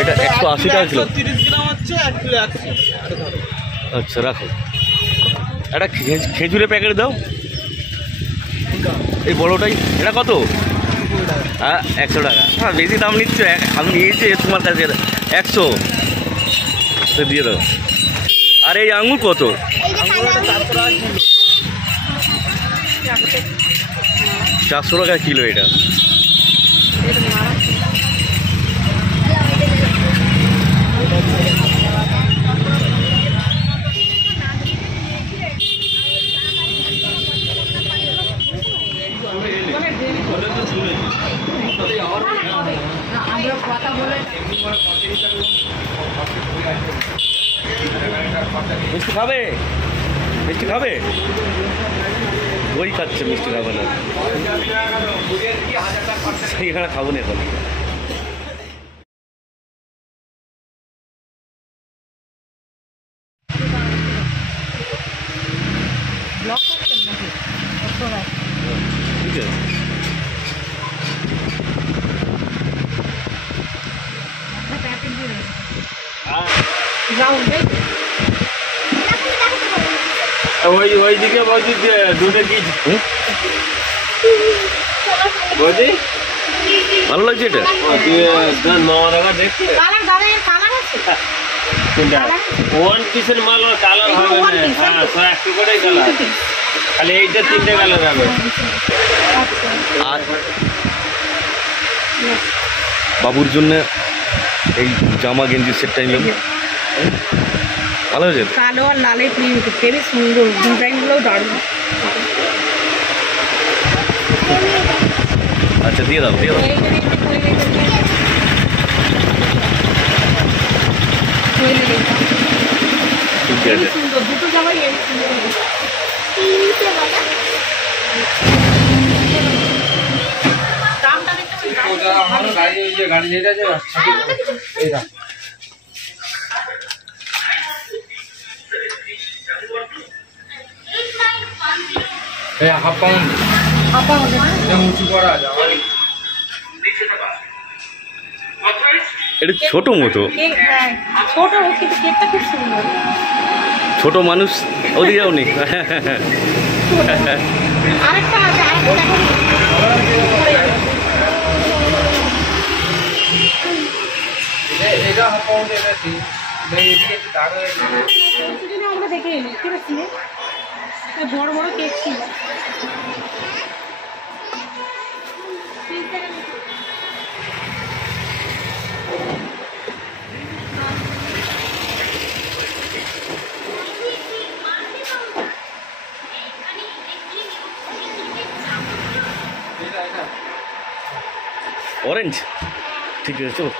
এটা 180 টাকা কিলো। 30 গ্রাম হচ্ছে 1 কিলো 100। আচ্ছা রাখো। একটা খেজুরের প্যাকেট দাও এই বড়টাই। এটা কত? হ্যাঁ 100 টাকা। হ্যাঁ বেশি দাম নিচ্ছ। আমি নিয়েছি তোমার কাছে 100 দিয়ে দাও। আর এই আঙুর কত? 400 টাকা কিলো এটা। মিষ্টি খাবে? মিষ্টি খাবে? দই খাচ্ছে, মিষ্টি খাবে না। সেইখানে খাবো না এখন। ঠিক আছে ওই দিকে বলছি যে দুটো কি বলছি ভালো লাগছে এটা। নয় টাকা দেখছে ওয়ান পিসের মাল কালার হবে না। হ্যাঁ 100 করে কালার, খালি এইটা 3টে কালার হবে। আর বাবুর জন্য এই জামা গেঞ্জি সেটটা নিলাম, ভালো হয়েছে। কালো আর লালে প্রিন্ট খুবই সুন্দর, ডিজাইনগুলো দারুণ। আচ্ছা দিয়ে দাও দিয়ে দাও। ঠিক আছে সুন্দর দুটো জামাই দামটা দেখতে গাড়ি নিয়ে যাচ্ছে এই দাম। হাফ পাউন্ড উঁচু করা যায়। এটা ছোট মতো, ছোট কিন্তু কেকটা খুব সুন্দর। ছোট মানুষ ওদিকে যাও নি। আরেকটা আছে এটা হাফ পাউন্ড এটা আমরা দেখে এলি ঠিক আছে, বড় বড় কেক ছিল। অরেঞ্জ ঠিক আছে চলো।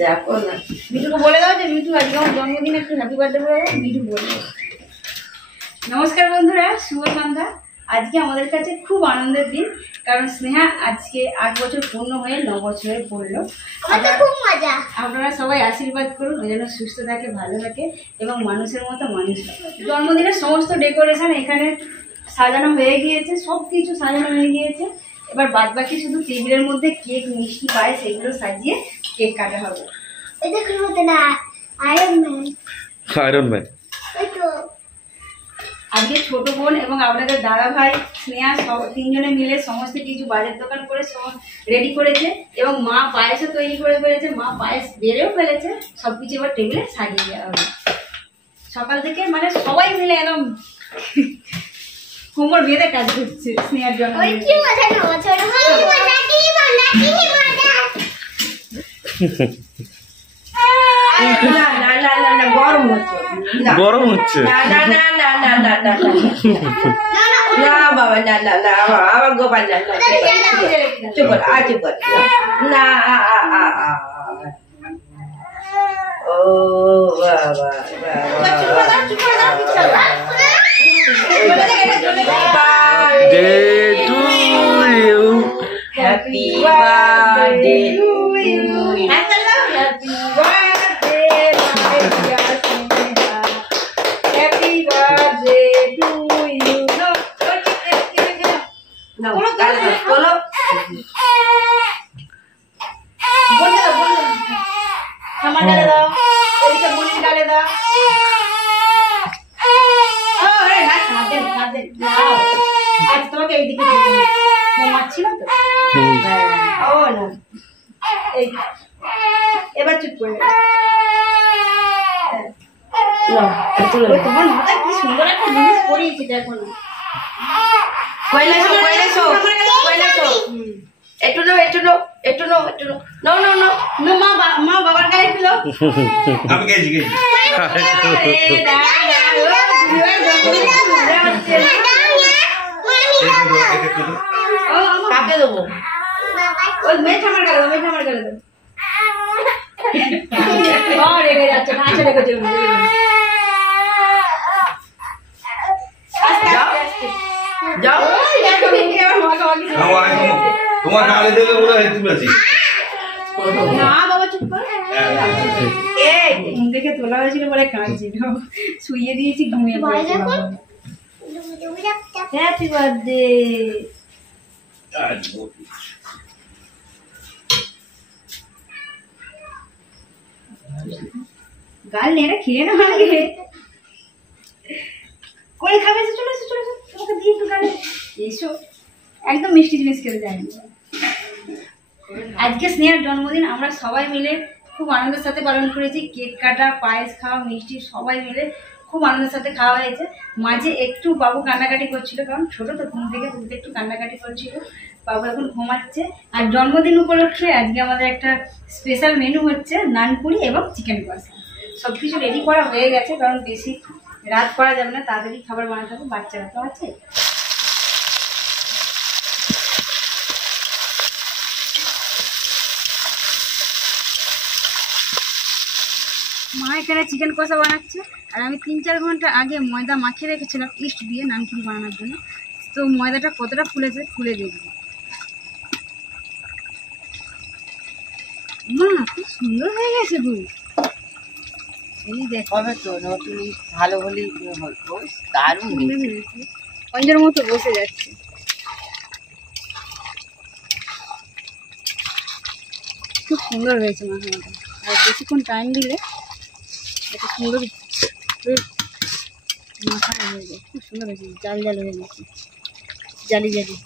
দেখো না মিঠুকে বলে দাও যে মিঠু আজকে আমার জন্মদিন, একটু হ্যাপি বার্থডে বলে দাও। মিঠু বলবে। নমস্কার বন্ধুরা, শুভ সন্ধ্যা। আজকে আমাদের কাছে খুব আনন্দের দিন, কারণ স্নেহা আজকে 8 বছর পূর্ণ হয়ে 9 বছরে পড়লো। আপনারা সবাই আশীর্বাদ করুন ওই যেন সুস্থ থাকে, ভালো থাকে এবং মানুষের মতো মানুষ হয়। জন্মদিনের সমস্ত ডেকোরেশন এখানে সাজানো হয়ে গিয়েছে, সব কিছু সাজানো হয়ে গিয়েছে। এবার বাদ বাকি শুধু টেবিলের মধ্যে কেক, মিষ্টি, পায়েস এগুলো সাজিয়ে কেক কাটা হবে। Iron man. আজকে ছোট বোন এবং আপনাদের দাদা ভাই স্নেহা তিনজনে মিলে সমস্ত কিছু বাজার দোকান করে রেডি করেছে এবং মা পায়েসও তৈরি করে ফেলেছে, মা পায়েস বেড়েও ফেলেছে। সবকিছু এবার টেবিলে সাজিয়ে দেওয়া হবে। সকাল থেকে মানে সবাই মিলে একদম কোমর বেঁধে কাজ করছে স্নেহার জন্য। গরম হচ্ছে না বাবা, না না না আমার গোপাল না, চুপ কর, চুপ কর না। ও বাবা Day to you. Happy birthday to you. Happy birthday, my dear Sneha. Happy birthday to you. No, bolo. আমার ডালে দাও, ওইদিকে বোনের ডালে দাও। আজ তোমাকে এইদিকে ঘুমাচ্ছিল তো। ও না, এবার চুপ করে তোমার মাথায় কি সুন্দর একটা জিনিস পরিয়েছি দেখো না। মা বাবার গায়ে দিল। আমি গেছি কাকে দেবো? ওই মেয়ে আমার গালে দাও, আমার গালে দাও। রেগে যাচ্ছে না, আচ্ছা রেগে যাবে। যাও তোমার গালে দিলে ওরা তুলেছি না বাবা চুপ কর। ঘুম থেকে তোলা হয়েছিল বলে কাঁদছিল, শুইয়ে দিয়েছি ঘুমিয়ে পড়েছে। Happy birthday. গাল নেড়ে খেয়ে না আগে করে খাবে। চলে এসো, চলে এসো, তোমাকে দিয়ে একটু গালে এসো। একদম মিষ্টি জিনিস খেতে যায়নি। আজকে স্নেহার জন্মদিন আমরা সবাই মিলে খুব আনন্দের সাথে পালন করেছি। কেক কাটা, পায়েস খাওয়া, মিষ্টি সবাই মিলে খুব আনন্দের সাথে খাওয়া হয়েছে। মাঝে একটু বাবু কান্নাকাটি করছিল, কারণ ছোট তো, ঘুম থেকে তুলতে একটু কান্নাকাটি করছিল। বাবু এখন ঘুমাচ্ছে। আর জন্মদিন উপলক্ষে আজকে আমাদের একটা স্পেশাল মেনু হচ্ছে নানপুরি এবং চিকেন কষা। সব কিছু রেডি করা হয়ে গেছে, কারণ বেশি রাত করা যাবে না, তাড়াতাড়ি খাবার বানাতে হবে, বাচ্চারা তো আছে। মা এখানে চিকেন কষা বানাচ্ছে, আর আমি 3-4 ঘন্টা আগে ময়দা মাখিয়ে রেখেছিলাম ইস্ট দিয়ে নানপুরি বানানোর জন্য। তো ময়দাটা কতটা ফুলেছে খুলে দেখবো। মা খুব সুন্দর হয়ে গেছে গো। এই দেখো হবে তো, নতুন ভালো হলেই হতো, দারুণ হয়েছে। পঞ্জের মতো বসে যাচ্ছে। খুব সুন্দর হয়েছে মাখানোটা, আর বেশিক্ষণ টাইম দিলে এত সুন্দর মাখানো হয়ে যায়। খুব সুন্দর হয়েছে, জাল জাল হয়ে গেছে, জালি জালি।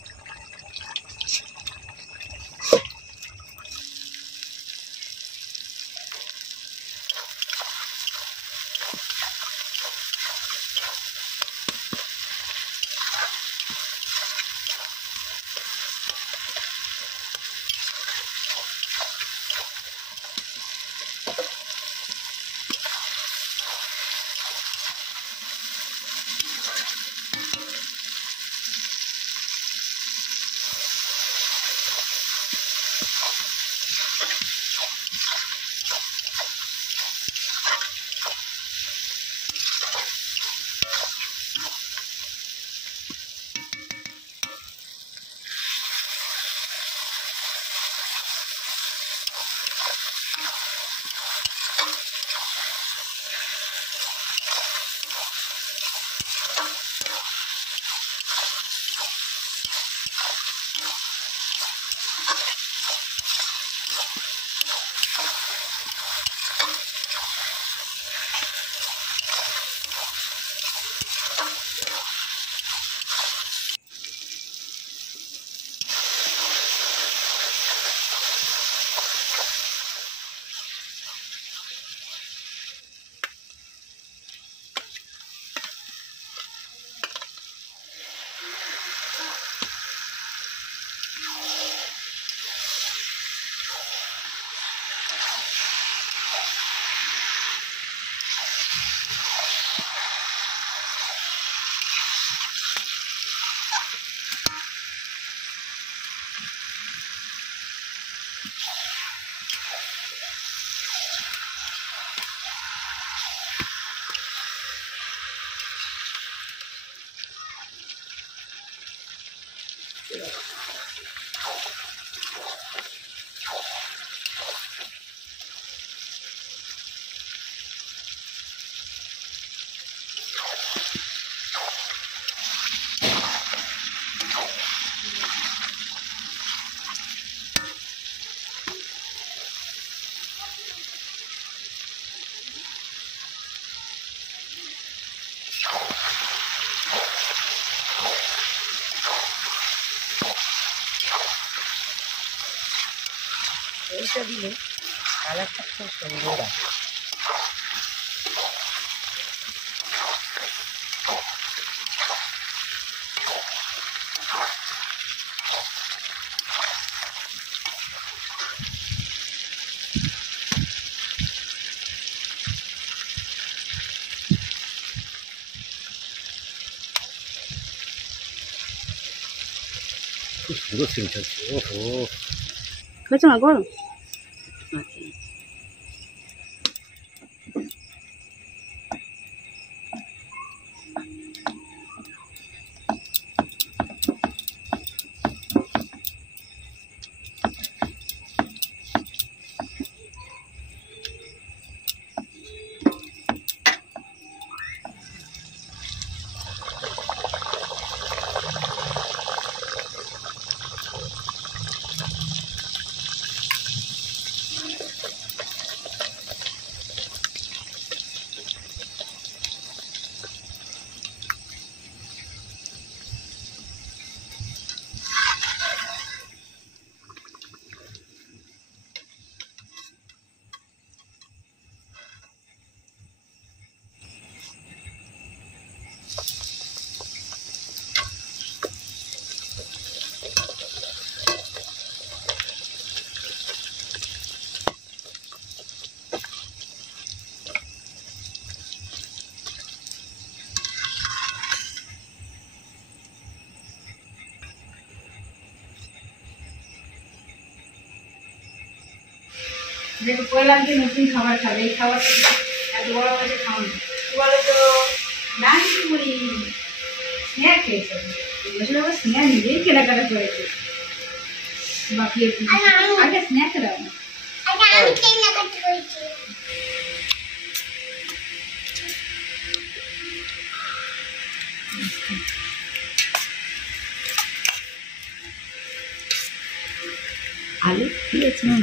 এইটা দিলে কালারটা খুব সুন্দর আছে। সুন্দর সিম থাকছে। ওহো, হয়েছে না গরম? দেখো বললাম যে নতুন খাবার খাবে, এই খাবারটা এত বড় হয়েছে খাওয়ানো কি বলো তো? ডান্স করি, স্ন্যাক খেয়েছে, বছর আবার স্ন্যাক নিজেই কেনাকাটা করেছে। বাকি আগে স্ন্যাক দাও না। আলু দিয়েছে না?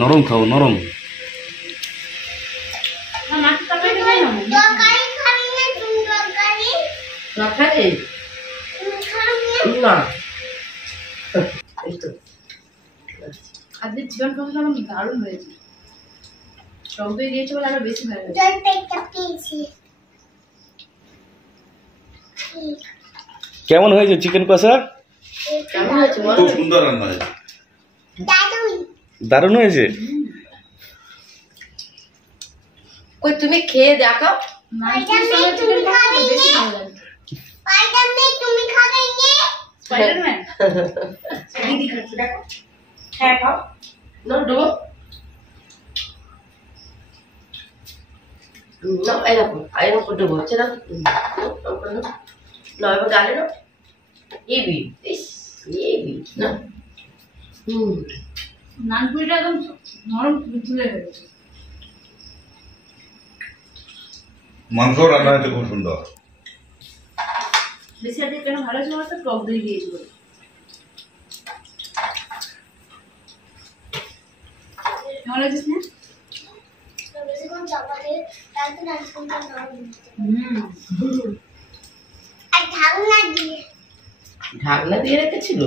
নরম খাও, নরম। না মাছ তরকারি খাই না। তরকারি না, এই তো আজকে চিকেন কষাটা আমার দারুণ হয়েছে। টক দই দিয়েছে বলে আরো বেশি ভালো হয়েছে। কেমন হয়েছে চিকেন কষা? কেমন হয়েছে বলো? খুব সুন্দর রান্না হয়েছে। দারুণ হয়েছে। কই তুমি খেয়ে দেখো। চিকেন কষাটা বেশি ভালো লাগে। স্পাইডারম্যান দিদি খাচ্ছে দেখো। হ্যাঁ খাও। No, do. No, I don't put the watch it up. No, I got it up. Heavy. This heavy. No. নানপুরিটা একদম নরম তুলে ফেলেছে। মাংস রান্না হয়েছে খুব সুন্দর। বেশি আজকে কেন ভালো ছিল বলতো? টক দই দিয়েছিল। কেমন লাগছিস না? ঢাকনা দিয়ে রেখেছিল।